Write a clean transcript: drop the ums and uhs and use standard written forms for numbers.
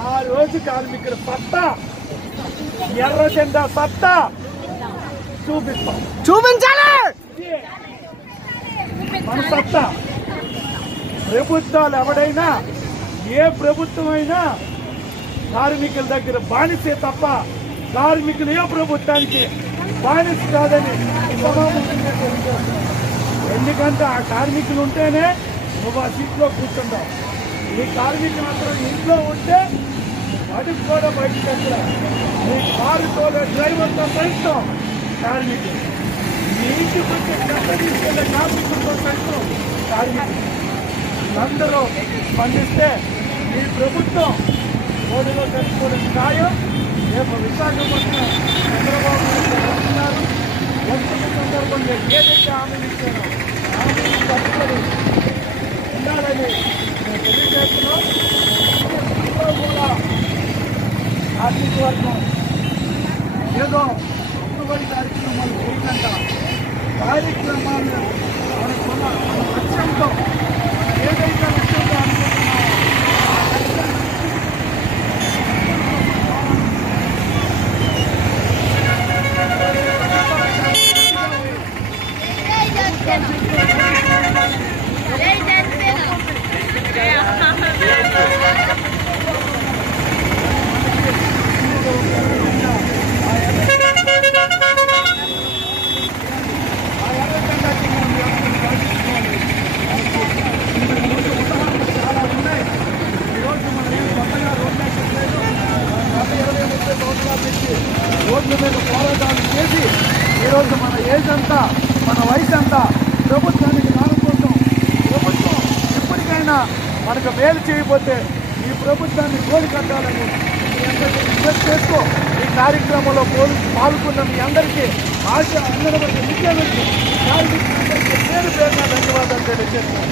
ఆ రోజు కార్మికుల సత్తా, ఎర్ర జెండా సత్తా చూపిస్తాం, చూపించాలి మన సత్తా. ప్రభుత్వాలు ఎవడైనా, ఏ ప్రభుత్వం అయినా కార్మికుల దగ్గర బానిసే తప్ప కార్మికులు ఏ ప్రభుత్వానికి బానిస కాదని సమాముఖంగా తెలియజేస్తాం. ఎందుకంటే ఆ కార్మికులు ఉంటేనే నువ్వు ఆ సీట్లో కూర్చుంటావు. ఈ కార్మికులు మాత్రం ఇంట్లో ఉంటే వాటికి కూడా బయటకు వెళ్తా. నీ కారు తోలే డ్రైవర్తో సైతం కార్మికులు, మీ ఇంటికి వచ్చే చెత్త తీసుకెళ్లే కార్మికులతో సైతం కార్మికులు. అందరూ స్పందిస్తే ఈ ప్రభుత్వం ఓడిలో కలుపుకోవడం ఖాయం. రేపు విశాఖపట్నం చంద్రబాబు వస్తున్నారు. వస్తున్న సందర్భంగా ఏదైతే హామీలు ఇచ్చారో హామీలు తప్పని ఉండాలని మేము తెలియజేస్తున్నాం. కూడా ఆర్థిక వర్గం ఏదో ఒక్కబడి కార్యక్రమాలు చేయకుండా కార్యక్రమాలు మనకున్న లక్ష్యంతో ఏదైతే లక్ష్యంతో అనుకుంటున్నామో ఆ లక్ష్యాన్ని రోడ్ల మీద పోరాటాలు చేసి ఈరోజు మన ఏజ్ అంతా, మన వయసు అంతా ప్రభుత్వానికి రావడం కోసం ప్రభుత్వం ఎప్పటికైనా మనకు మేలు చేయకపోతే ఈ ప్రభుత్వాన్ని గోలు కట్టాలని మీ అందరికీ రిక్వెస్ట్ చేస్తూ ఈ కార్యక్రమంలో పాల్గొన్న మీ అందరికీ ఆశ అందరి ముఖ్యమంత్రి కార్మికులందరికీ పేరు పేరున ధన్యవాదాలు తెలియజేస్తున్నాను.